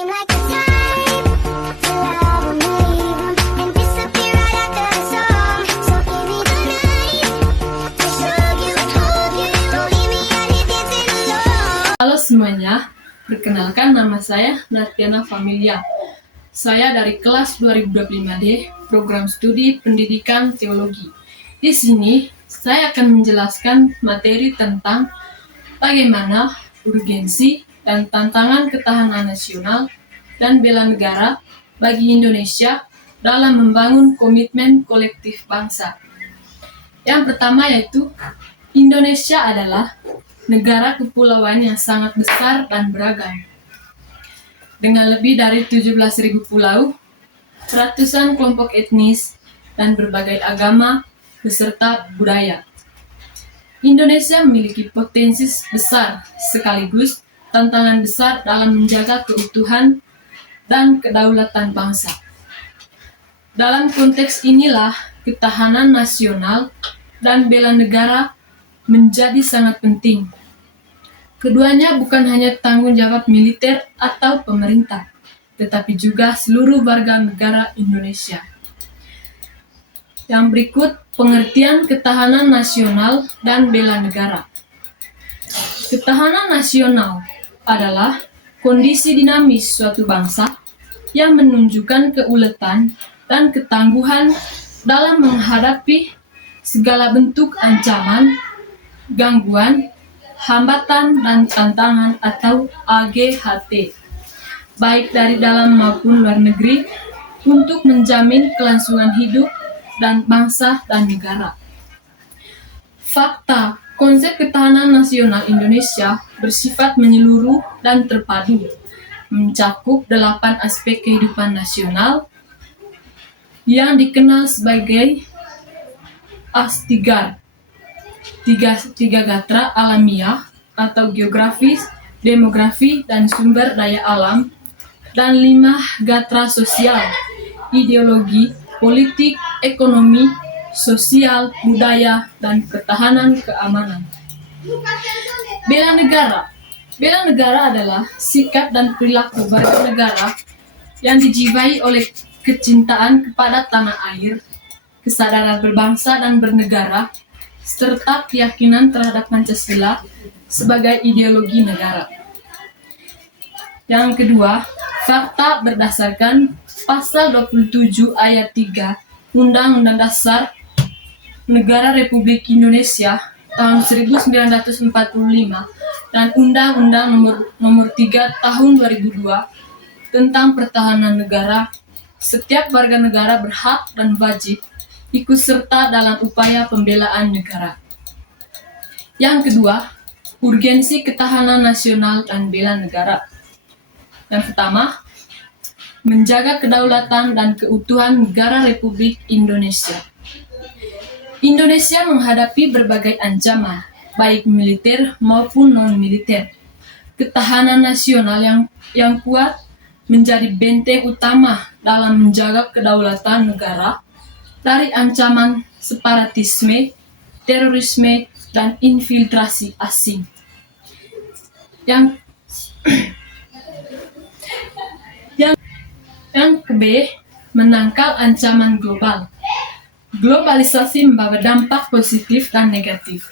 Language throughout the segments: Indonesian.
seem like the type to love 'em, leave 'em, and disappear right after the song. So give me the night to show you, hold you. Don't leave me out here dancing alone. Halo semuanya, perkenalkan nama saya Nartiana Familia. Saya dari kelas 2025D, program studi pendidikan teologi. Di sini, saya akan menjelaskan materi tentang bagaimana urgensi dan tantangan ketahanan nasional dan bela negara bagi Indonesia dalam membangun komitmen kolektif bangsa. Yang pertama yaitu, Indonesia adalah negara kepulauan yang sangat besar dan beragam. Dengan lebih dari 17.000 pulau, ratusan kelompok etnis, dan berbagai agama beserta budaya. Indonesia memiliki potensi besar sekaligus tantangan besar dalam menjaga keutuhan dan kedaulatan bangsa. Dalam konteks inilah, ketahanan nasional dan bela negara menjadi sangat penting. Keduanya bukan hanya tanggung jawab militer atau pemerintah, tetapi juga seluruh warga negara Indonesia. Yang berikut pengertian ketahanan nasional dan bela negara. Ketahanan nasional adalah kondisi dinamis suatu bangsa yang menunjukkan keuletan dan ketangguhan dalam menghadapi segala bentuk ancaman, gangguan, hambatan, dan tantangan atau AGHT, baik dari dalam maupun luar negeri, untuk menjamin kelangsungan hidup dan bangsa dan negara. Fakta, konsep ketahanan nasional Indonesia bersifat menyeluruh dan terpadu, mencakup 8 aspek kehidupan nasional yang dikenal sebagai ASTIGAR, tiga gatra alamiah atau geografis, demografi, dan sumber daya alam, dan 5 gatra sosial, ideologi, politik, ekonomi, sosial, budaya, dan pertahanan keamanan. Bela negara. Bela negara adalah sikap dan perilaku warga negara yang dijiwai oleh kecintaan kepada tanah air, kesadaran berbangsa dan bernegara, serta keyakinan terhadap Pancasila sebagai ideologi negara. Yang kedua, fakta berdasarkan Pasal 27 ayat 3 Undang-Undang Dasar Negara Republik Indonesia tahun 1945 dan Undang-Undang nomor 3 tahun 2002 tentang pertahanan negara. Setiap warga negara berhak dan wajib ikut serta dalam upaya pembelaan negara. Yang kedua, urgensi ketahanan nasional dan bela negara. Yang pertama, menjaga kedaulatan dan keutuhan negara Republik Indonesia. Indonesia menghadapi berbagai ancaman, baik militer maupun non-militer. Ketahanan nasional yang kuat menjadi benteng utama dalam menjaga kedaulatan negara dari ancaman separatisme, terorisme, dan infiltrasi asing. Yang ke-B, menangkal ancaman global. Globalisasi membawa dampak positif dan negatif.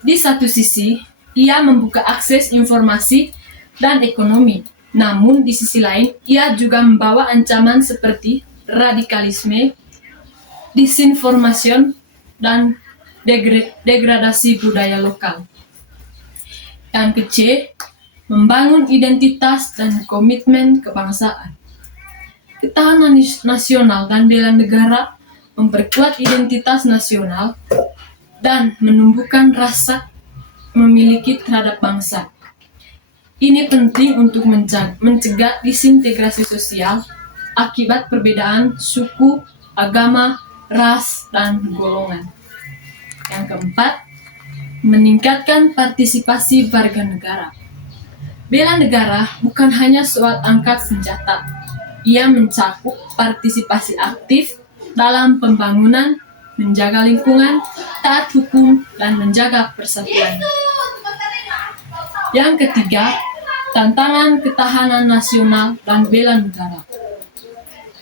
Di satu sisi, ia membuka akses informasi dan ekonomi. Namun di sisi lain, ia juga membawa ancaman seperti radikalisme, disinformasi, dan degradasi budaya lokal. Yang ke-C, membangun identitas dan komitmen kebangsaan. Ketahanan nasional dan bela negara memperkuat identitas nasional dan menumbuhkan rasa memiliki terhadap bangsa. Ini penting untuk mencegah disintegrasi sosial akibat perbedaan suku, agama, ras, dan golongan. Yang keempat, meningkatkan partisipasi warga negara. Bela negara bukan hanya soal angkat senjata. Ia mencakup partisipasi aktif dalam pembangunan, menjaga lingkungan, taat hukum, dan menjaga persatuan. Yang ketiga, Tantangan ketahanan nasional dan bela negara.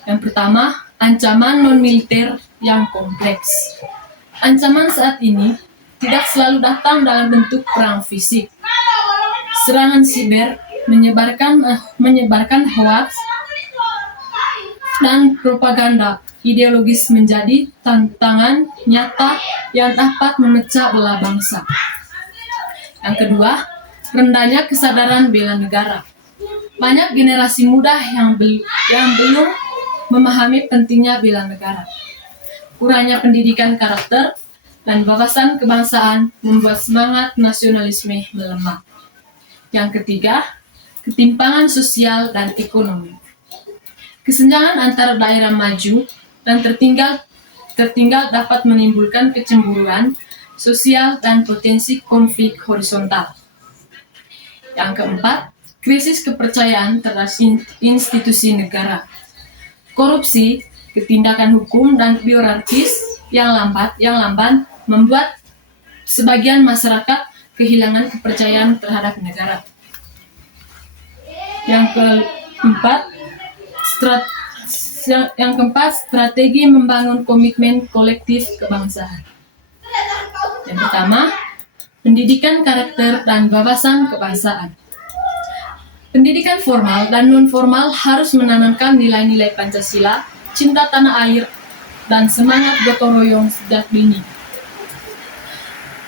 Yang pertama, ancaman non-militer yang kompleks. Ancaman saat ini tidak selalu datang dalam bentuk perang fisik. Serangan siber, menyebarkan hoaks, dan propaganda ideologis menjadi tantangan nyata yang dapat memecah belah bangsa. Yang kedua, rendahnya kesadaran bela negara. Banyak generasi muda yang belum memahami pentingnya bela negara. Kurangnya pendidikan karakter dan wawasan kebangsaan membuat semangat nasionalisme melemah. Yang ketiga, ketimpangan sosial dan ekonomi. Kesenjangan antara daerah maju dan tertinggal dapat menimbulkan kecemburuan sosial dan potensi konflik horizontal. Yang keempat, krisis kepercayaan terhadap institusi negara. Korupsi, ketindakan hukum, dan birokratis yang lamban membuat sebagian masyarakat kehilangan kepercayaan terhadap negara. Yang keempat, strategi membangun komitmen kolektif kebangsaan. Yang pertama, pendidikan karakter dan wawasan kebangsaan. Pendidikan formal dan non-formal harus menanamkan nilai-nilai Pancasila, cinta tanah air, dan semangat gotong royong sejak dini.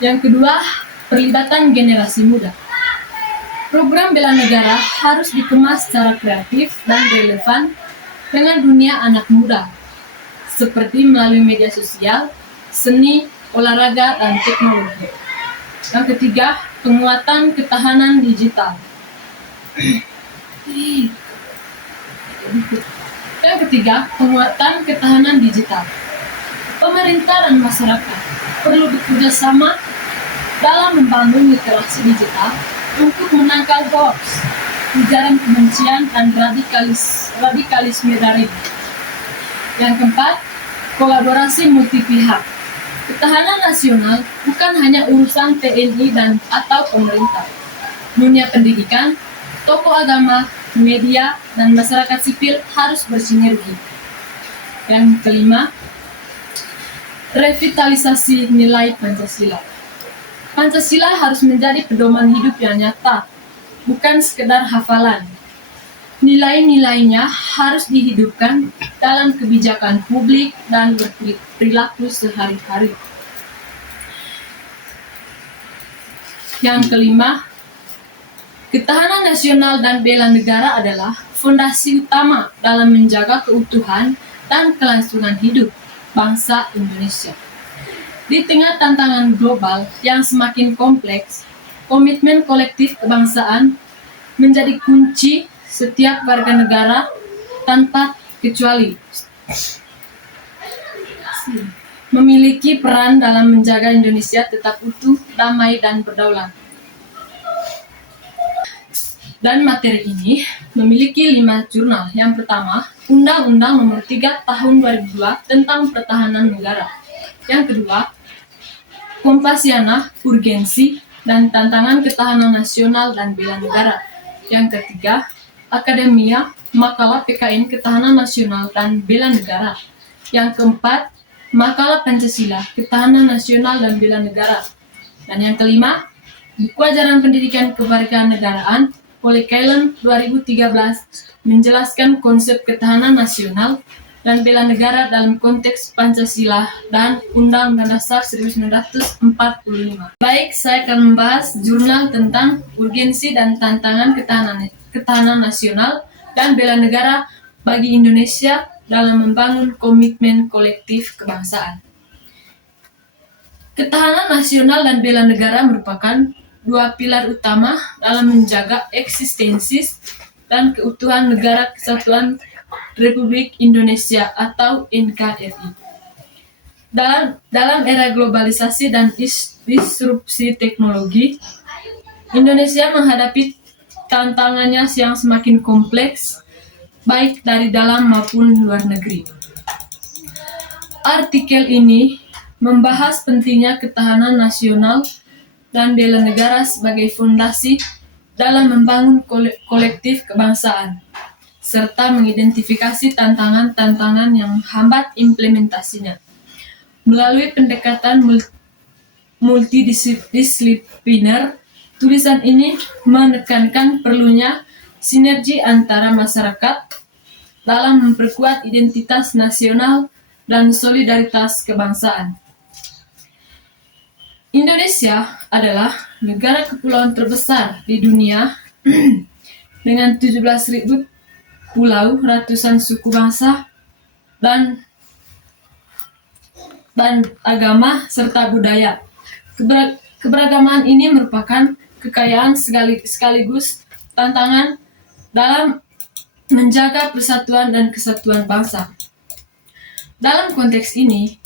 Yang kedua, perlibatan generasi muda. Program bela negara harus dikemas secara kreatif dan relevan dengan dunia anak muda, seperti melalui media sosial, seni, olahraga, dan teknologi. Yang ketiga, penguatan ketahanan digital. Yang ketiga, penguatan ketahanan digital. Pemerintah dan masyarakat perlu bekerja sama dalam membangun literasi digital untuk menangkal hoax, ujaran kebencian, dan radikalisme daring. Yang keempat, kolaborasi multi pihak. Ketahanan nasional bukan hanya urusan TNI atau pemerintah. Dunia pendidikan, tokoh agama, media, dan masyarakat sipil harus bersinergi. Yang kelima, revitalisasi nilai Pancasila. Pancasila harus menjadi pedoman hidup yang nyata, bukan sekedar hafalan. Nilai-nilainya harus dihidupkan dalam kebijakan publik dan berperilaku sehari-hari. Yang kelima, ketahanan nasional dan bela negara adalah fondasi utama dalam menjaga keutuhan dan kelangsungan hidup bangsa Indonesia. Di tengah tantangan global yang semakin kompleks, komitmen kolektif kebangsaan menjadi kunci setiap warga negara tanpa kecuali. Memiliki peran dalam menjaga Indonesia tetap utuh, damai, dan berdaulat. Dan materi ini memiliki 5 jurnal. Yang pertama, Undang-Undang Nomor 3 Tahun 2002 tentang Pertahanan Negara. Yang kedua, Kompasiana, Urgensi, dan Tantangan Ketahanan Nasional dan Bela Negara. Yang ketiga, Akademia, Makalah PKN Ketahanan Nasional dan Bela Negara. Yang keempat, Makalah Pancasila, Ketahanan Nasional dan Bela Negara. Dan yang kelima, Buku Ajaran Pendidikan Kewarganegaraan oleh Kailen 2013 menjelaskan konsep ketahanan nasional dan bela negara dalam konteks Pancasila dan Undang-Undang Dasar 1945. Baik, saya akan membahas jurnal tentang urgensi dan tantangan ketahanan nasional dan bela negara bagi Indonesia dalam membangun komitmen kolektif kebangsaan. Ketahanan nasional dan bela negara merupakan 2 pilar utama dalam menjaga eksistensi dan keutuhan Negara Kesatuan Republik Indonesia atau NKRI. Dalam era globalisasi dan disrupsi teknologi, Indonesia menghadapi tantangannya yang semakin kompleks, baik dari dalam maupun luar negeri. Artikel ini membahas pentingnya ketahanan nasional dan bela negara sebagai fondasi dalam membangun kolektif kebangsaan, serta mengidentifikasi tantangan-tantangan yang menghambat implementasinya. Melalui pendekatan multidisipliner, tulisan ini menekankan perlunya sinergi antara masyarakat dalam memperkuat identitas nasional dan solidaritas kebangsaan. Indonesia adalah negara kepulauan terbesar di dunia dengan 17.000 pulau, ratusan suku bangsa, dan agama serta budaya. Keberagaman ini merupakan kekayaan sekaligus tantangan dalam menjaga persatuan dan kesatuan bangsa. Dalam konteks ini,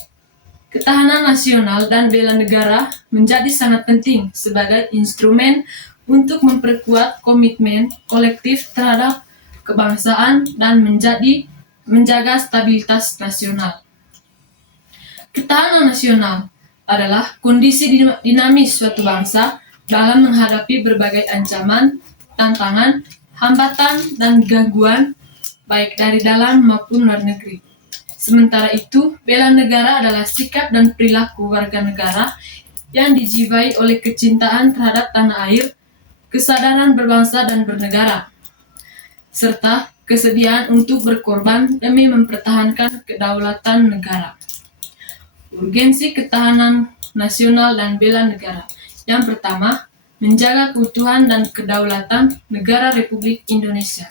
ketahanan nasional dan bela negara menjadi sangat penting sebagai instrumen untuk memperkuat komitmen kolektif terhadap kebangsaan dan menjaga stabilitas nasional. Ketahanan nasional adalah kondisi dinamis suatu bangsa dalam menghadapi berbagai ancaman, tantangan, hambatan, dan gangguan baik dari dalam maupun luar negeri. Sementara itu, bela negara adalah sikap dan perilaku warga negara yang dijiwai oleh kecintaan terhadap tanah air, kesadaran berbangsa dan bernegara, serta kesediaan untuk berkorban demi mempertahankan kedaulatan negara. Urgensi ketahanan nasional dan bela negara. Yang pertama, menjaga keutuhan dan kedaulatan negara Republik Indonesia.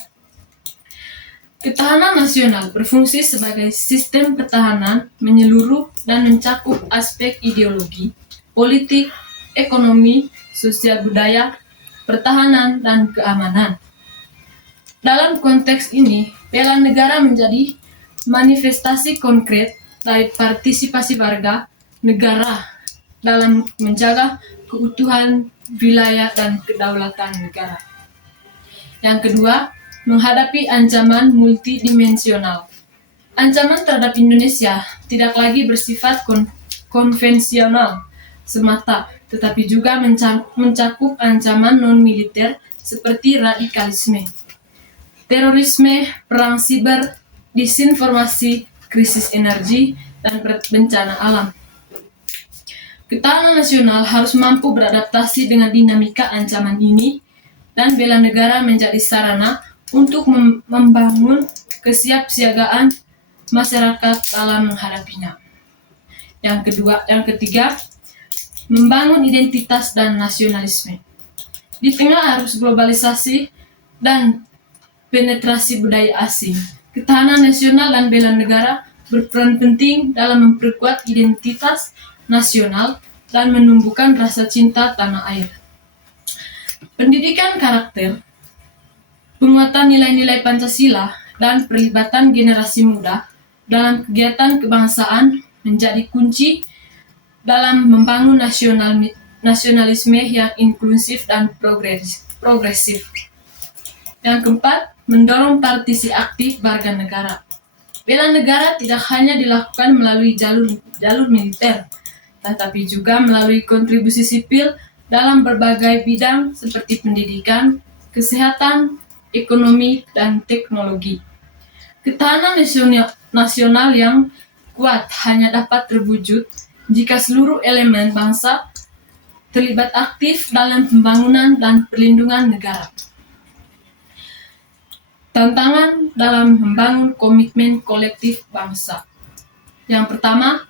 Ketahanan nasional berfungsi sebagai sistem pertahanan menyeluruh dan mencakup aspek ideologi, politik, ekonomi, sosial budaya, pertahanan, dan keamanan. Dalam konteks ini, bela negara menjadi manifestasi konkret dari partisipasi warga negara dalam menjaga keutuhan wilayah dan kedaulatan negara. Yang kedua, menghadapi ancaman multidimensional. Ancaman terhadap Indonesia tidak lagi bersifat konvensional semata, tetapi juga mencakup ancaman non-militer seperti radikalisme, terorisme, perang siber, disinformasi, krisis energi, dan bencana alam. Ketahanan nasional harus mampu beradaptasi dengan dinamika ancaman ini, dan bela negara menjadi sarana untuk membangun kesiapsiagaan masyarakat dalam menghadapinya. Yang ketiga, membangun identitas dan nasionalisme. Di tengah arus globalisasi dan penetrasi budaya asing, ketahanan nasional dan bela negara berperan penting dalam memperkuat identitas nasional dan menumbuhkan rasa cinta tanah air. Pendidikan karakter, penguatan nilai-nilai Pancasila, dan perlibatan generasi muda dalam kegiatan kebangsaan menjadi kunci dalam membangun nasionalisme yang inklusif dan progresif. Yang keempat, mendorong partisi aktif warga negara. Bela negara tidak hanya dilakukan melalui jalur militer, tetapi juga melalui kontribusi sipil dalam berbagai bidang seperti pendidikan, kesehatan, ekonomi, dan teknologi. Ketahanan nasional yang kuat hanya dapat terwujud jika seluruh elemen bangsa terlibat aktif dalam pembangunan dan perlindungan negara. Tantangan dalam membangun komitmen kolektif bangsa. Yang pertama,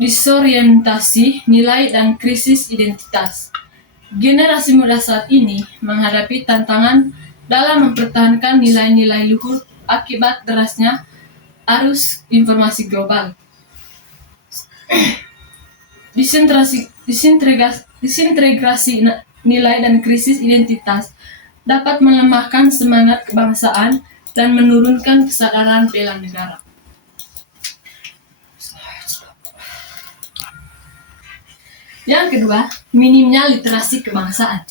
disorientasi nilai dan krisis identitas. Generasi muda saat ini menghadapi tantangan dalam mempertahankan nilai-nilai luhur akibat derasnya arus informasi global. Disintegrasi nilai dan krisis identitas dapat melemahkan semangat kebangsaan dan menurunkan kesadaran bela negara. Yang kedua, minimnya literasi kebangsaan.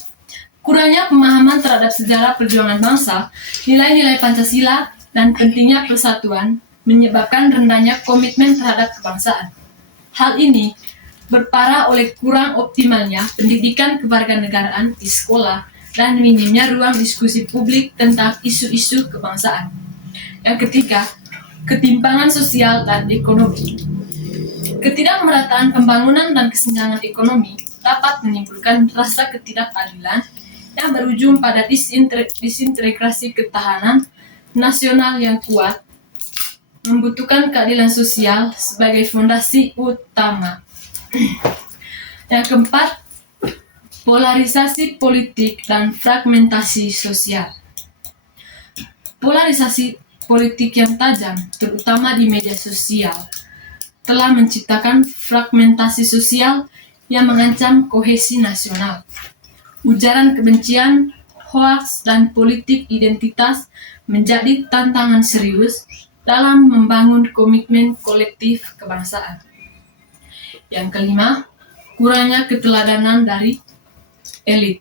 Kurangnya pemahaman terhadap sejarah perjuangan bangsa, nilai-nilai Pancasila, dan pentingnya persatuan menyebabkan rendahnya komitmen terhadap kebangsaan. Hal ini berparah oleh kurang optimalnya pendidikan kewarganegaraan di sekolah dan minimnya ruang diskusi publik tentang isu-isu kebangsaan. Yang ketiga, ketimpangan sosial dan ekonomi. Ketidakmerataan pembangunan dan kesenjangan ekonomi dapat menimbulkan rasa ketidakadilan yang berujung pada disintegrasi ketahanan nasional yang kuat, membutuhkan keadilan sosial sebagai fondasi utama. Yang keempat, polarisasi politik dan fragmentasi sosial. Polarisasi politik yang tajam, terutama di media sosial, telah menciptakan fragmentasi sosial yang mengancam kohesi nasional. Ujaran kebencian, hoaks, dan politik identitas menjadi tantangan serius dalam membangun komitmen kolektif kebangsaan. Yang kelima, kurangnya keteladanan dari elit.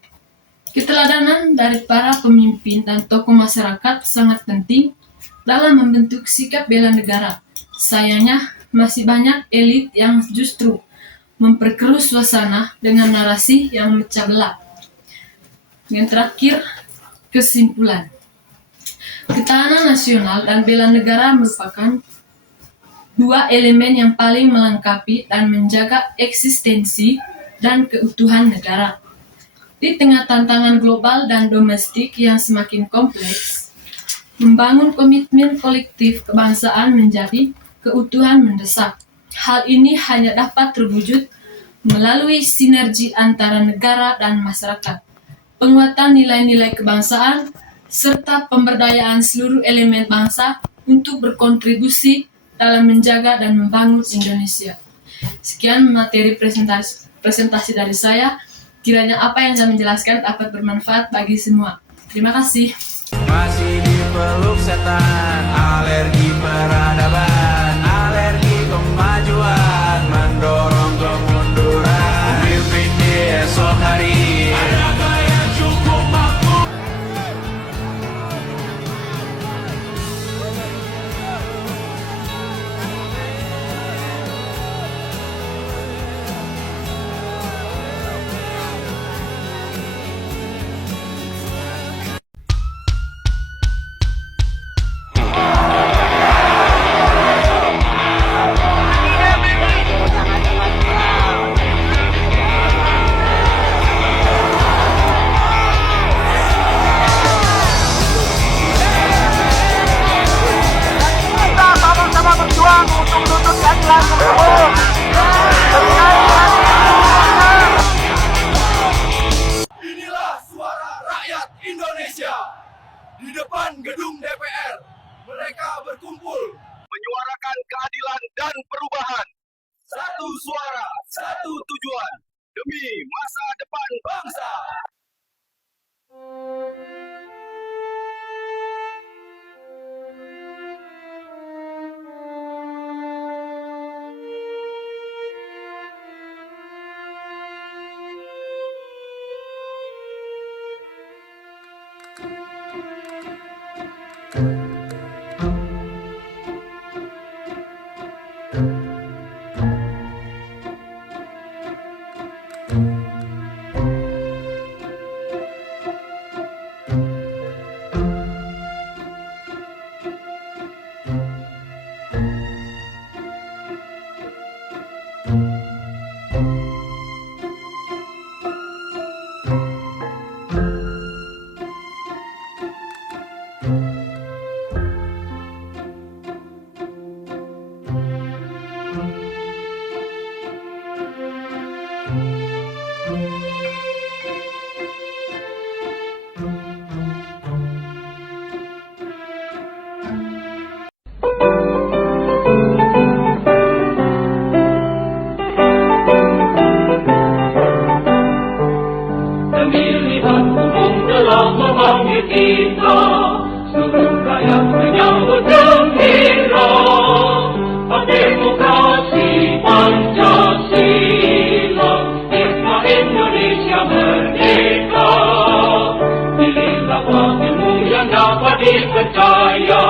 Keteladanan dari para pemimpin dan tokoh masyarakat sangat penting dalam membentuk sikap bela negara. Sayangnya, masih banyak elit yang justru memperkeruh suasana dengan narasi yang memecah belah. Yang terakhir, kesimpulan. Ketahanan nasional dan bela negara merupakan dua elemen yang paling melengkapi dan menjaga eksistensi dan keutuhan negara. Di tengah tantangan global dan domestik yang semakin kompleks, membangun komitmen kolektif kebangsaan menjadi keutuhan mendesak. Hal ini hanya dapat terwujud melalui sinergi antara negara dan masyarakat, penguatan nilai-nilai kebangsaan, serta pemberdayaan seluruh elemen bangsa untuk berkontribusi dalam menjaga dan membangun Indonesia. Sekian materi presentasi dari saya. Kiranya apa yang saya menjelaskan dapat bermanfaat bagi semua. Terima kasih. Masih dipeluk setan, alergi peradaban, alergi kemajuan, mendorong kemunduran. Mimpi di esok hari, adakah yang cukup mampu? Inilah suara rakyat Indonesia. Di depan gedung DPR, mereka berkumpul menyuarakan keadilan dan perubahan. Satu suara, satu tujuan, demi masa depan bangsa. Pemilihan umum telah memanggil kita, seluruh rakyat menyambut gembira. Demokrasi Pancasila, hikmah Indonesia merdeka. Pilihlah wakilmu yang dapat dipercaya,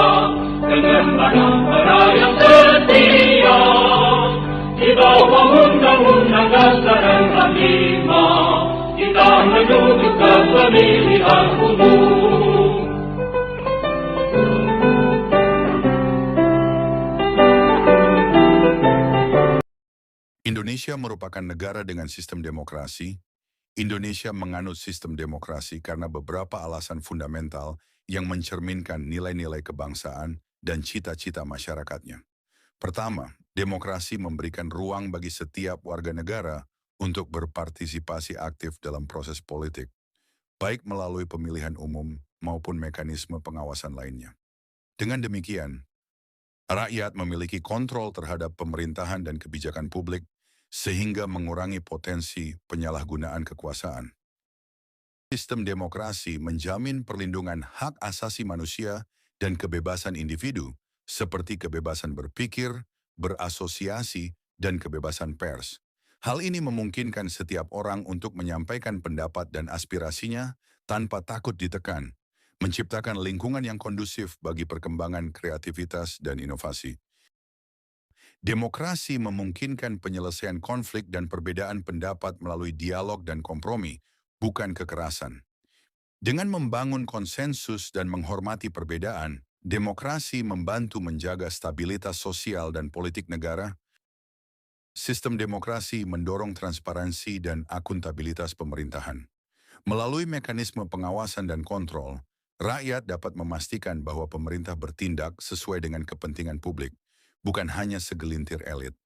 dengan banyak orang yang setia. Di bawah Undang-Undang Dasar 45, kita menuju ke pemilihan umum. Indonesia merupakan negara dengan sistem demokrasi. Indonesia menganut sistem demokrasi karena beberapa alasan fundamental yang mencerminkan nilai-nilai kebangsaan dan cita-cita masyarakatnya. Pertama, demokrasi memberikan ruang bagi setiap warga negara untuk berpartisipasi aktif dalam proses politik, baik melalui pemilihan umum maupun mekanisme pengawasan lainnya. Dengan demikian, rakyat memiliki kontrol terhadap pemerintahan dan kebijakan publik, sehingga mengurangi potensi penyalahgunaan kekuasaan. Sistem demokrasi menjamin perlindungan hak asasi manusia dan kebebasan individu, seperti kebebasan berpikir, berasosiasi, dan kebebasan pers. Hal ini memungkinkan setiap orang untuk menyampaikan pendapat dan aspirasinya tanpa takut ditekan, menciptakan lingkungan yang kondusif bagi perkembangan kreativitas dan inovasi. Demokrasi memungkinkan penyelesaian konflik dan perbedaan pendapat melalui dialog dan kompromi, bukan kekerasan. Dengan membangun konsensus dan menghormati perbedaan, demokrasi membantu menjaga stabilitas sosial dan politik negara. Sistem demokrasi mendorong transparansi dan akuntabilitas pemerintahan. Melalui mekanisme pengawasan dan kontrol, rakyat dapat memastikan bahwa pemerintah bertindak sesuai dengan kepentingan publik, bukan hanya segelintir elit.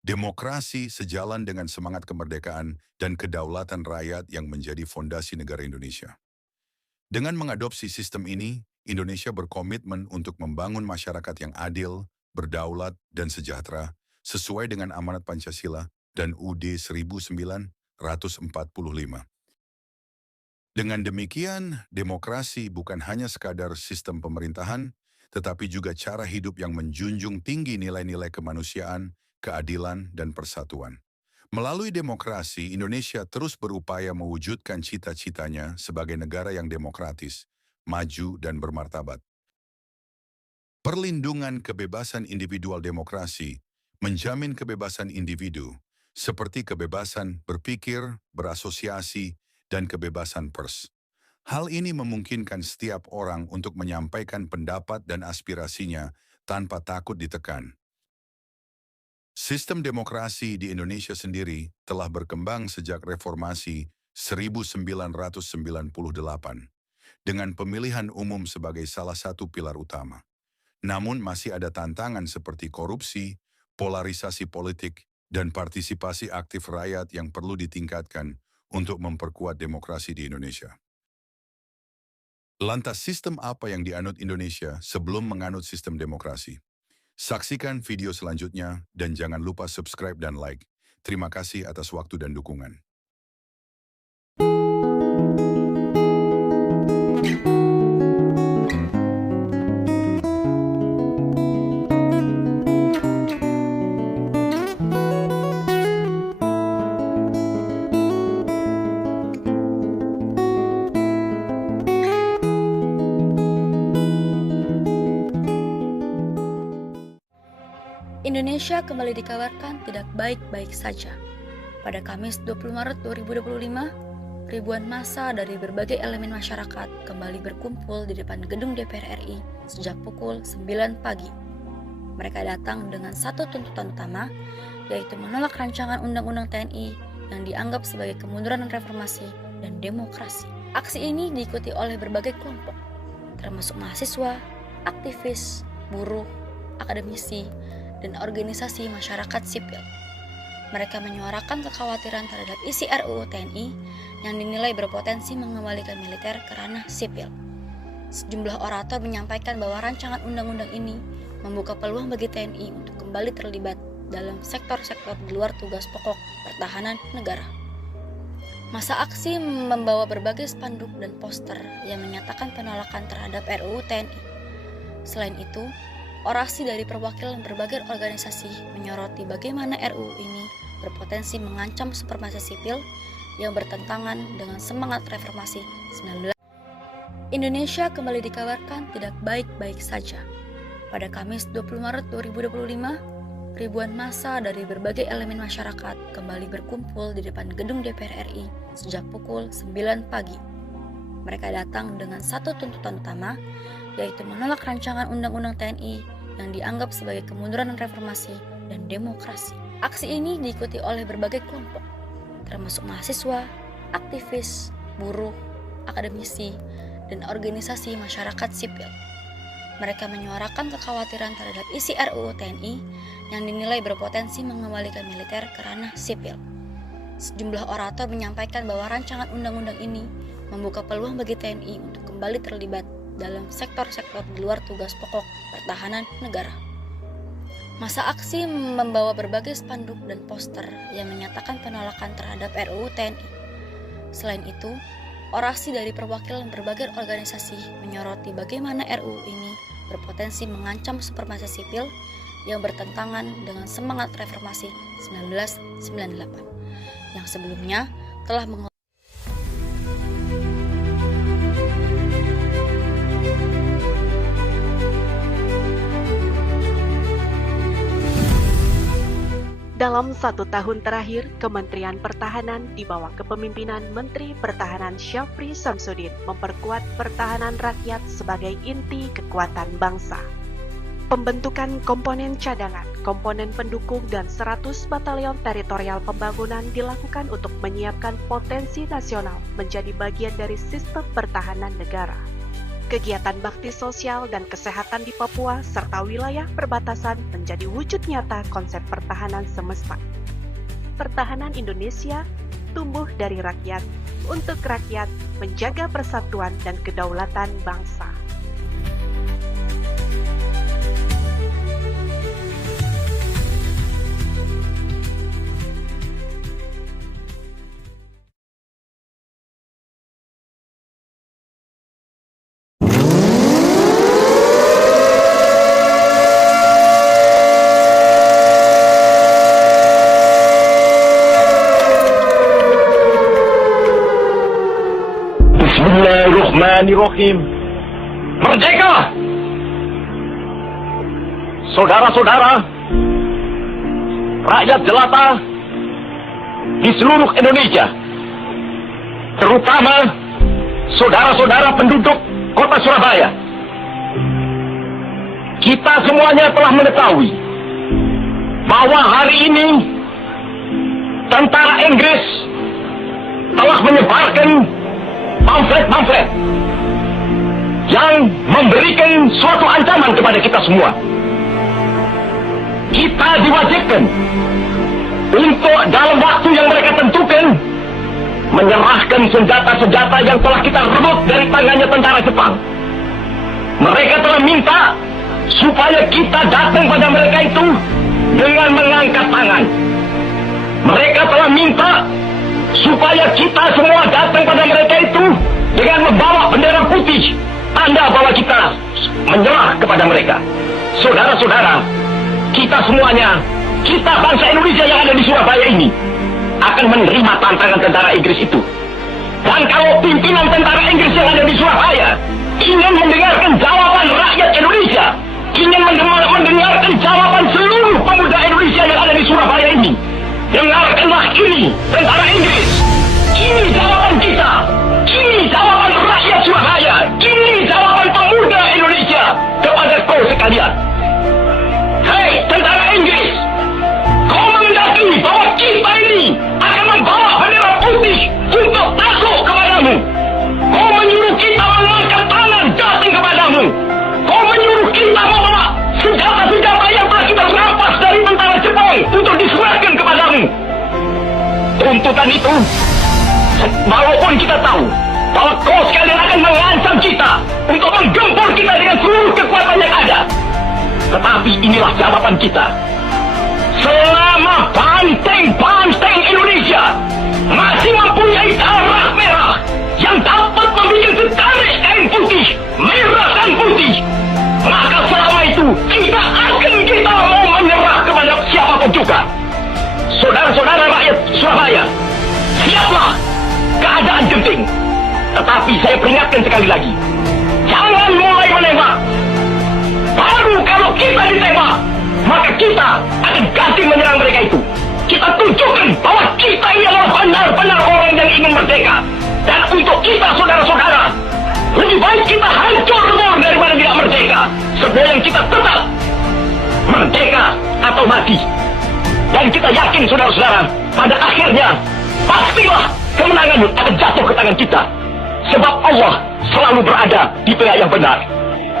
Demokrasi sejalan dengan semangat kemerdekaan dan kedaulatan rakyat yang menjadi fondasi negara Indonesia. Dengan mengadopsi sistem ini, Indonesia berkomitmen untuk membangun masyarakat yang adil, berdaulat, dan sejahtera, sesuai dengan amanat Pancasila dan UUD 1945. Dengan demikian, demokrasi bukan hanya sekadar sistem pemerintahan, tetapi juga cara hidup yang menjunjung tinggi nilai-nilai kemanusiaan, keadilan, dan persatuan. Melalui demokrasi, Indonesia terus berupaya mewujudkan cita-citanya sebagai negara yang demokratis, maju, dan bermartabat. Perlindungan kebebasan individual demokrasi menjamin kebebasan individu, seperti kebebasan berpikir, berasosiasi, dan kebebasan pers. Hal ini memungkinkan setiap orang untuk menyampaikan pendapat dan aspirasinya tanpa takut ditekan. Sistem demokrasi di Indonesia sendiri telah berkembang sejak reformasi 1998, dengan pemilihan umum sebagai salah satu pilar utama. Namun masih ada tantangan seperti korupsi, polarisasi politik, dan partisipasi aktif rakyat yang perlu ditingkatkan untuk memperkuat demokrasi di Indonesia. Lantas sistem apa yang dianut Indonesia sebelum menganut sistem demokrasi? Saksikan video selanjutnya dan jangan lupa subscribe dan like. Terima kasih atas waktu dan dukungan. Indonesia kembali dikabarkan tidak baik-baik saja. Pada Kamis 20 Maret 2025, ribuan massa dari berbagai elemen masyarakat kembali berkumpul di depan gedung DPR RI sejak pukul 9 pagi. Mereka datang dengan satu tuntutan utama, yaitu menolak rancangan Undang-Undang TNI yang dianggap sebagai kemunduran reformasi dan demokrasi. Aksi ini diikuti oleh berbagai kelompok, termasuk mahasiswa, aktivis, buruh, akademisi, dan organisasi masyarakat sipil. Mereka menyuarakan kekhawatiran terhadap isi RUU TNI yang dinilai berpotensi mengembalikan militer ke ranah sipil. Sejumlah orator menyampaikan bahwa rancangan undang-undang ini membuka peluang bagi TNI untuk kembali terlibat dalam sektor-sektor di luar tugas pokok pertahanan negara. Masa aksi membawa berbagai spanduk dan poster yang menyatakan penolakan terhadap RUU TNI. Selain itu, orasi dari perwakilan berbagai organisasi menyoroti bagaimana RUU ini berpotensi mengancam supremasi sipil yang bertentangan dengan semangat reformasi 19. Indonesia kembali dikabarkan tidak baik-baik saja. Pada Kamis 20 Maret 2025, ribuan massa dari berbagai elemen masyarakat kembali berkumpul di depan gedung DPR RI sejak pukul 9 pagi. Mereka datang dengan satu tuntutan utama, yaitu menolak rancangan Undang-Undang TNI yang dianggap sebagai kemunduran reformasi dan demokrasi. Aksi ini diikuti oleh berbagai kelompok, termasuk mahasiswa, aktivis, buruh, akademisi, dan organisasi masyarakat sipil. Mereka menyuarakan kekhawatiran terhadap isi RUU TNI yang dinilai berpotensi mengembalikan militer ke ranah sipil. Sejumlah orator menyampaikan bahwa rancangan undang-undang ini membuka peluang bagi TNI untuk kembali terlibat dalam sektor-sektor di luar tugas pokok pertahanan negara. Masa aksi membawa berbagai spanduk dan poster yang menyatakan penolakan terhadap RUU TNI. Selain itu, orasi dari perwakilan berbagai organisasi menyoroti bagaimana RUU ini berpotensi mengancam supremasi sipil yang bertentangan dengan semangat reformasi 1998 yang sebelumnya telah Dalam 1 tahun terakhir, Kementerian Pertahanan di bawah kepemimpinan Menteri Pertahanan Syafri Samsudin memperkuat pertahanan rakyat sebagai inti kekuatan bangsa. Pembentukan komponen cadangan, komponen pendukung, dan 100 batalion teritorial pembangunan dilakukan untuk menyiapkan potensi nasional menjadi bagian dari sistem pertahanan negara. Kegiatan bakti sosial dan kesehatan di Papua serta wilayah perbatasan menjadi wujud nyata konsep pertahanan semesta. Pertahanan Indonesia tumbuh dari rakyat, untuk rakyat, menjaga persatuan dan kedaulatan bangsa. Bismillahirrahmanirrahim. Merdeka! Saudara-saudara, rakyat jelata di seluruh Indonesia, terutama saudara-saudara penduduk kota Surabaya, kita semuanya telah mengetahui bahwa hari ini tentara Inggris telah menyebarkan pamflet-pamflet yang memberikan suatu ancaman kepada kita semua. Kita diwajibkan untuk dalam waktu yang mereka tentukan menyerahkan senjata-senjata yang telah kita rebut dari tangannya tentara Jepang. Mereka telah minta supaya kita datang pada mereka itu dengan mengangkat tangan. Mereka telah minta supaya kita semua datang pada mereka itu dengan membawa bendera putih, tanda bahwa kita menyerah kepada mereka. Saudara-saudara, kita semuanya, kita bangsa Indonesia yang ada di Surabaya ini akan menerima tantangan tentara Inggris itu. Dan kalau pimpinan tentara Inggris yang ada di Surabaya ingin mendengarkan jawaban rakyat Indonesia, ingin mendengarkan jawaban seluruh pemuda Indonesia yang ada di Surabaya ini, dengarkanlah ini, tentara Inggris. Ini jawaban kita. Ini jawaban rakyat Surabaya. Ini jawaban pemuda Indonesia kepada kau sekalian. Hei, tentara Inggris, kau mengendaki bahwa kita ini akan membawa bendera putih untuk takluk kepadamu. Kau menyuruh kita mengangkat tangan datang kepadamu. Kau menyuruh kita membawa senjata-senjata yang telah kita rampas dari tentara Jepang untuk diserahkan kepadamu. Tuntutan itu, walaupun kita tahu bahwa kau sekalian akan mengancam kita untuk menggempur kita dengan seluruh kekuatan yang ada, tetapi inilah jawaban kita. Selama banteng-banteng Indonesia masih mempunyai darah merah yang dapat membuat setarik kain putih, merah dan putih, maka selama itu kita mau menyerah kepada siapapun juga. Saudara-saudara rakyat Surabaya, siaplah, keadaan genting. Tetapi saya peringatkan sekali lagi, jangan mulai menembak. Baru kalau kita ditembak, maka kita akan ganti menyerang mereka itu. Kita tunjukkan bahwa kita ini adalah benar-benar orang yang ingin merdeka. Dan untuk kita, saudara-saudara, lebih baik kita hancur daripada tidak merdeka. Sebelum kita tetap merdeka atau mati. Dan kita yakin, saudara-saudara, pada akhirnya pastilah kemenangan akan jatuh ke tangan kita. Sebab Allah selalu berada di pihak yang benar.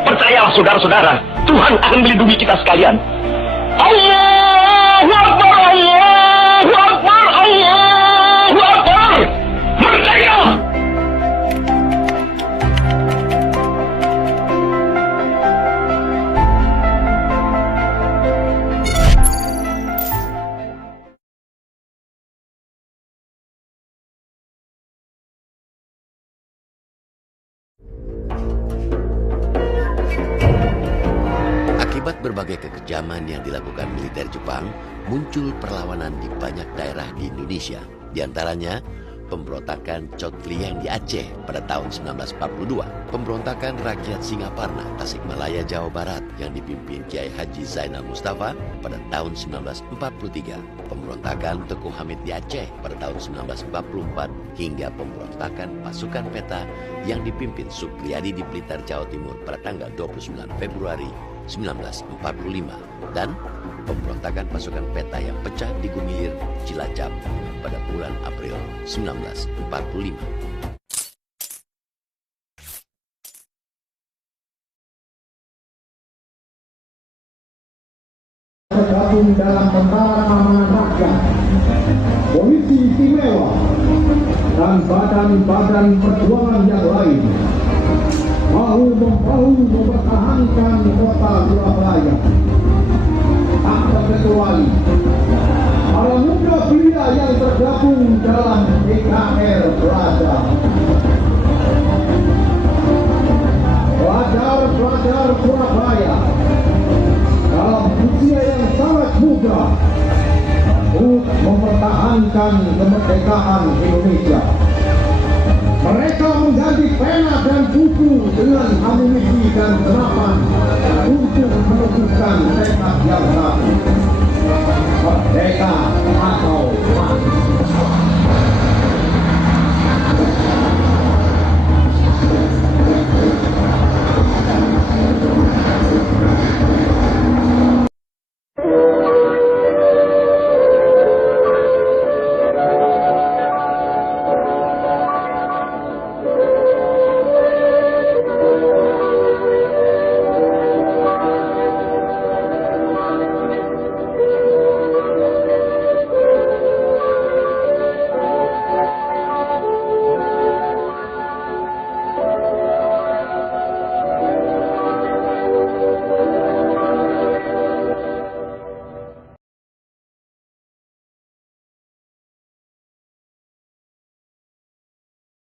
Percayalah, saudara-saudara, Tuhan akan melindungi kita sekalian. Allahu Akbar, Allahu Akbar, Allahu Akbar. Merdeka! Akibat berbagai kekejaman yang dilakukan militer Jepang, muncul perlawanan di banyak daerah di Indonesia. Di antaranya, pemberontakan Chotliang di Aceh pada tahun 1942, pemberontakan rakyat Singaparna, Tasikmalaya, Jawa Barat yang dipimpin Kiai Haji Zainal Mustafa pada tahun 1943, pemberontakan Teguh Hamid di Aceh pada tahun 1944, hingga pemberontakan pasukan peta yang dipimpin Supriyadi di Blitar, Jawa Timur pada tanggal 29 Februari 1945, dan pemberontakan pasukan peta yang pecah di Gumilir, Cilacap pada bulan April 1945. Tergabung dalam Tentara Keamanan Rakyat, Polisi Istimewa, dan badan-badan perjuangan yang lain, bahu-membahu mempertahankan kota Surabaya. Tak terkecuali para muda belia yang tergabung dalam PKR Praja. Pelajar-pelajar Surabaya dalam usia yang sangat muda untuk mempertahankan kemerdekaan Indonesia. Mereka mengganti pena dan buku dengan amunisi dan senapan untuk menentukan tekad yang satu: merdeka atau mati.